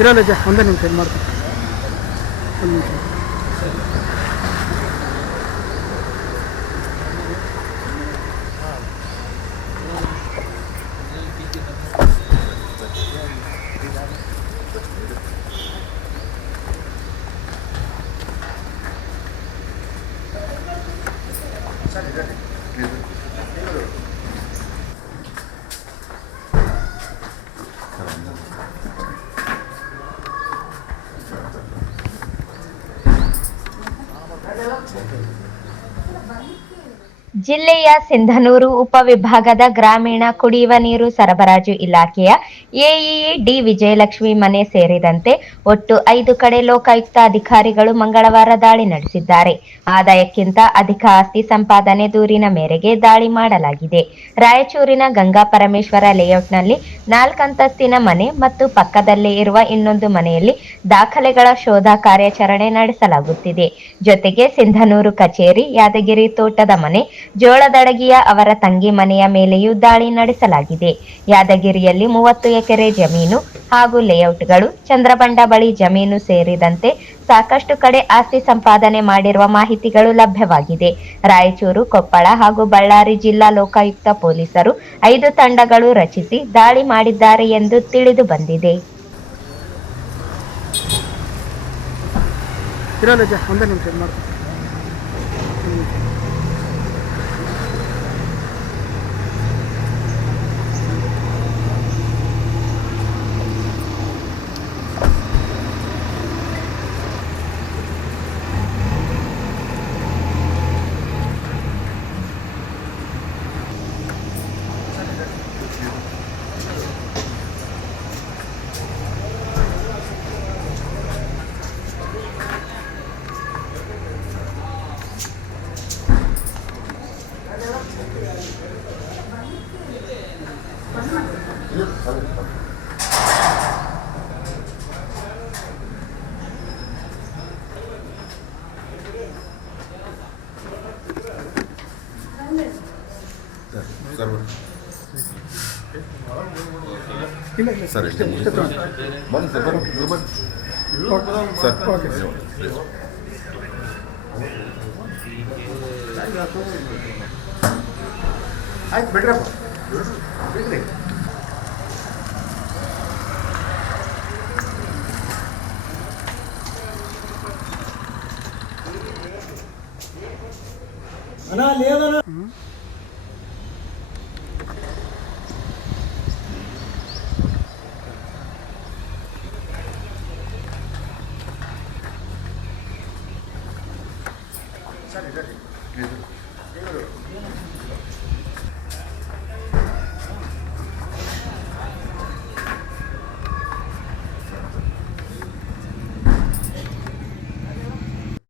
ಇರಲ್ಲ ಜಾ ಒಂದೇ ನಿಮಿಷ ಇದು ಮಾಡ್ತೀನಿ ಒಂದು ನಿಮಿಷ. ಜಿಲ್ಲೆಯ ಸಿಂಧನೂರು ಉಪವಿಭಾಗದ ಗ್ರಾಮೀಣ ಕುಡಿಯುವ ನೀರು ಸರಬರಾಜು ಇಲಾಖೆಯ ಎಇಇ ಡಿ ವಿಜಯಲಕ್ಷ್ಮಿ ಮನೆ ಸೇರಿದಂತೆ ಒಟ್ಟು 5 ಕಡೆ ಲೋಕಾಯುಕ್ತ ಅಧಿಕಾರಿಗಳು ಮಂಗಳವಾರ ದಾಳಿ ನಡೆಸಿದ್ದಾರೆ. ಆದಾಯಕ್ಕಿಂತ ಅಧಿಕ ಆಸ್ತಿ ಸಂಪಾದನೆ ದೂರಿನ ಮೇರೆಗೆ ದಾಳಿ ಮಾಡಲಾಗಿದೆ. ರಾಯಚೂರಿನ ಗಂಗಾ ಪರಮೇಶ್ವರ ಲೇಔಟ್ನಲ್ಲಿ 4 ಅಂತಸ್ತಿನ ಮನೆ ಮತ್ತು ಪಕ್ಕದಲ್ಲೇ ಇರುವ ಇನ್ನೊಂದು ಮನೆಯಲ್ಲಿ ದಾಖಲೆಗಳ ಶೋಧ ಕಾರ್ಯಾಚರಣೆ ನಡೆಸಲಾಗುತ್ತಿದೆ. ಜೊತೆಗೆ ಸಿಂಧನೂರು ಕಚೇರಿ, ಯಾದಗಿರಿ ತೋಟದ ಮನೆ, ಜೋಳದಡಗಿಯ ಅವರ ತಂಗಿ ಮನೆಯ ಮೇಲೆಯೂ ದಾಳಿ ನಡೆಸಲಾಗಿದೆ. ಯಾದಗಿರಿಯಲ್ಲಿ 30 ಎಕರೆ ಜಮೀನು ಹಾಗೂ ಲೇಔಟ್ಗಳು, ಚಂದ್ರಬಂಡ ಬಳಿ ಜಮೀನು ಸೇರಿದಂತೆ ಸಾಕಷ್ಟು ಕಡೆ ಆಸ್ತಿ ಸಂಪಾದನೆ ಮಾಡಿರುವ ಮಾಹಿತಿಗಳು ಲಭ್ಯವಾಗಿದೆ. ರಾಯಚೂರು, ಕೊಪ್ಪಳ ಹಾಗೂ ಬಳ್ಳಾರಿ ಜಿಲ್ಲಾ ಲೋಕಾಯುಕ್ತ ಪೊಲೀಸರು 5 ತಂಡಗಳು ರಚಿಸಿ ದಾಳಿ ಮಾಡಿದ್ದಾರೆ ಎಂದು ತಿಳಿದು ಬಂದಿದೆ. ಇರಲ್ಲ ಜಾ ಒಂದೇ ನಿಮಿಷ ಇದು ಮಾಡ್ತೀನಿ. ಸರ್ ಬನ್ನಿ ಸರ್ ಸರ್ ಓಕೆ ಆಯ್ತು ಬಿಡ್ರಪ್ಪ ಬಿಡ್ರಿ. ಅಣ್ಣ ಲೇವನ